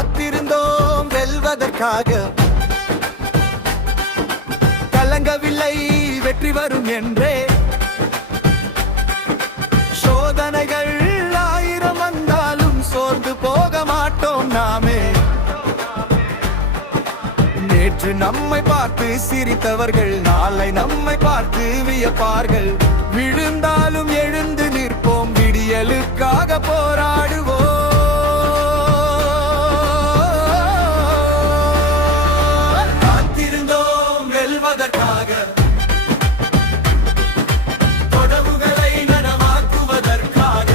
காத்திருந்தோம் வெல்வதற்காக, கலங்கவில்லை வெற்றி வரும் என்றே. சோதனைகள் 1000 வந்தாலும் சோர்ந்து போக மாட்டோம் நாமே. நேற்று நம்மை பார்த்து சிரித்தவர்கள் நாளை நம்மை பார்த்து வியப்பார்கள். விழுந்தாலும் எழுந்து நிற்போம், விடியலுக்காக போராடுவோம். காத்திருந்தோம் வெல்வதற்காக, தொடவுகளை நனவாக்குவதற்காக.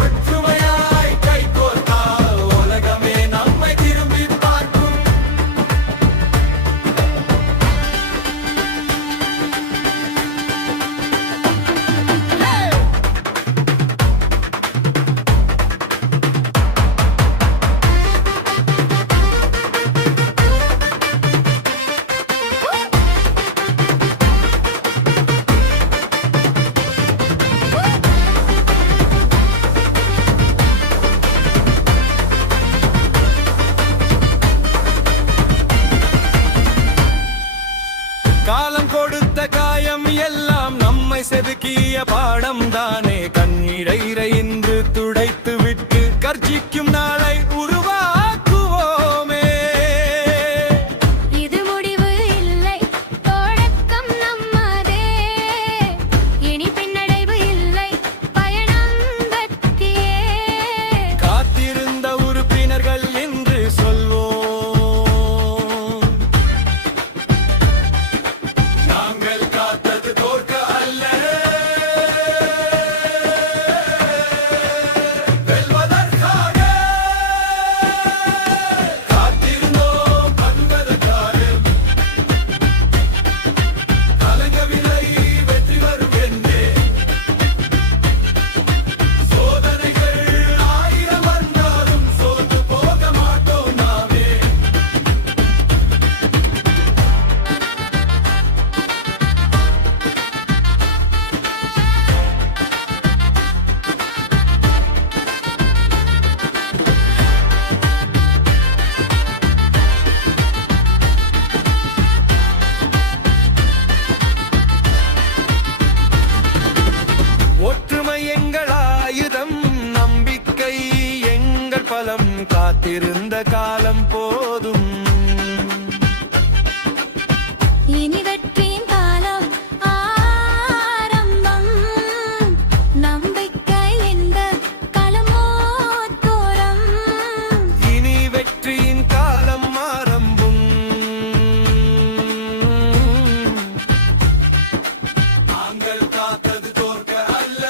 ஒற்றுமையாய் கைகோர்த்தால் உலகமே நம்மை திரும்பி பார்க்கும். காலம் கொடுத்த காயம் எல்லாம் நம்மை செதுக்கிய பாடம் தானே. கண்ணீரை இன்று துடைத்து விட்டு கர்ஜிக்கும் நாளை உருவாக்குவோமே. இது முடிவு இல்லை, தொடக்கம் நம்மதே. இனி பின்னடைவு இல்லை, பயணம் வெற்றியே. காத்திருந்த உறுப்பினர்கள் என்று சொல்வோம், நாங்கள் காத்தது தோற்க அல்ல, வெல்வதற்காக. காத்திருந்தோம் பண்பதற்காக, கலங்கவில்லை வெற்றி வரும் என்றே. சோதனைகள் 1000 வந்தாலும் சோர்ந்து போக மாட்டோம் நாமே. ஒற்றுமை எங்கள் ஆயுதம், நம்பிக்கை எங்கள் பலம். காத்திருந்த காலம் போதும், இனி வெற்றியின் காலம் ஆரம்பம். நம்பிக்கை என்ற களமோ தூரம். இனி வெற்றியின் காலம் ஆரம்பம். நாங்கள் காத்தது தோற்க அல்ல,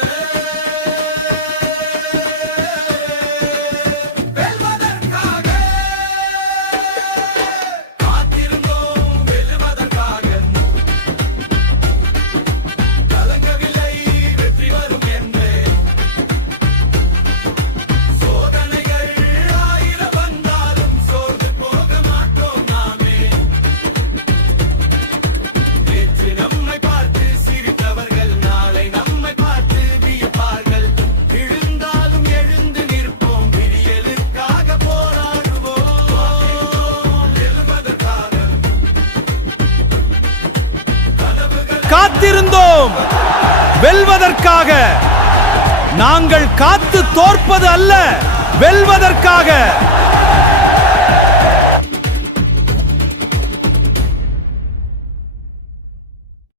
வெல்வதற்காக. காத்திருந்தோம் வெல்வதற்காக, கலங்கவில்லை வெற்றி வரும் என்றே. சோதனைகள் 1000 வந்தாலும் சோர்ந்து போக மாட்டோம் நாமே. நேற்று நம்மை பார்த்து சிரித்தவர்கள் நாளை நம்மை பார்த்து வியப்பார்கள். விழுந்தாலும் எழுந்து நிற்போம், விடியலுக்காக போராடுவோம். வெல்வதற்காக, காத்திருந்தோம் வெல்வதற்காக. நாங்கள் காத்து தோற்பது அல்ல, வெல்வதற்காக.